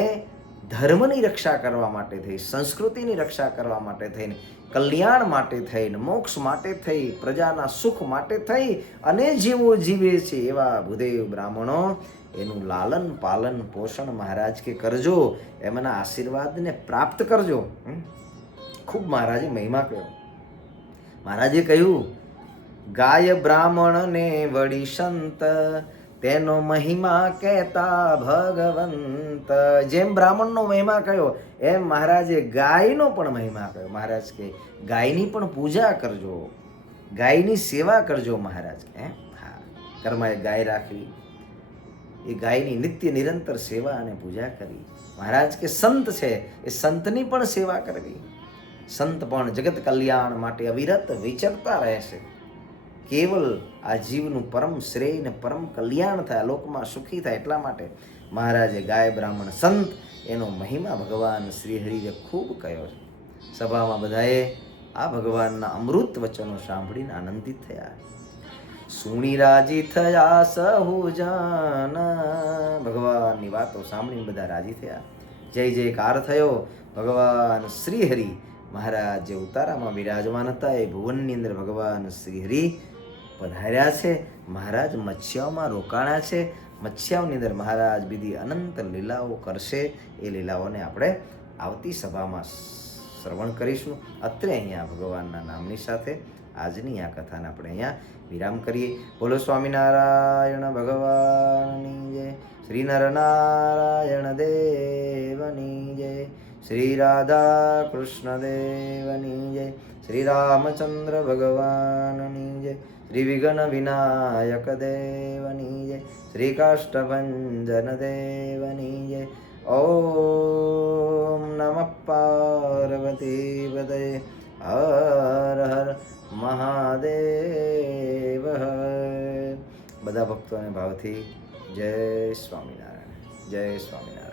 ધર્મની રક્ષા કરવા માટે થઈ, સંસ્કૃતિની રક્ષા કરવા માટે થઈને, કલ્યાણ માટે થઈને, મોક્ષ માટે થઈ, પ્રજાના સુખ માટે થઈ અને જેવો જીવે છે એવા ભૂદેવ બ્રાહ્મણો, એનું લાલન પાલન પોષણ મહારાજ કે કરજો, એમના આશીર્વાદને પ્રાપ્ત કરજો. ખૂબ મહારાજે મહિમા કહ્યો. મહારાજે કહ્યું, ગાય બ્રાહ્મણને વળી સંત, તેનો મહિમા કહેતા ભગવંત. જેમ બ્રાહ્મણનો મહિમા કયો એમ મહારાજે ગાયનો પણ મહિમા કયો. મહારાજ કે ગાયની પણ પૂજા કરજો, ગાયની સેવા કરજો. મહારાજ કે હા, ઘરમાં એક ગાય રાખવી, એ ગાયની નિત્ય નિરંતર સેવા અને પૂજા કરવી. મહારાજ કે સંત છે એ સંતની પણ સેવા કરવી. સંત પણ જગત કલ્યાણ માટે અવિરત વિચરતા રહેશે. કેવલ આ જીવનું પરમ શ્રેય ને પરમ કલ્યાણ થાય, લોકમાં સુખી થાય, એટલા માટે મહારાજે ગાય બ્રાહ્મણ સંત એનો મહિમા ભગવાન શ્રીહરિએ ખૂબ કહ્યો છે. સભામાં બધાએ આ ભગવાનના અમૃત વચનો સાંભળીને આનંદિત થયા. સુણી રાજી થયા સહુ જન, ભગવાનની વાતો સાંભળીને બધા રાજી થયા. જય જયકાર થયો. ભગવાન શ્રીહરિ મહારાજ જે ઉતારામાં બિરાજમાન હતા એ ભુવનની અંદર ભગવાન શ્રીહરિ પધાર્યા છે. મહારાજ મત્સ્યાઓમાં રોકાણા છે. મત્સ્યાઓની અંદર મહારાજ બીજી અનંત લીલાઓ કરશે. એ લીલાઓને આપણે આવતી સભામાં શ્રવણ કરીશું. અત્રે અહીંયા ભગવાનના નામની સાથે આજની આ કથાને આપણે અહીંયા વિરામ કરીએ. બોલો સ્વામિનારાયણ ભગવાનની જય. શ્રી નરનારાયણ દેવની જય. શ્રી રાધા કૃષ્ણ દેવની જય. શ્રી રામચંદ્ર ભગવાનની જય. શ્રી વિઘ્ન વિનાયક દેવની જય. શ્રી કાષ્ટભંજન દેવની જય. ઓમ નમઃ પાર્વતી પતયે. હર હર મહાદેવ. બધા ભક્તોને ભાવથી જય સ્વામિનારાયણ, જય સ્વામિનારાયણ.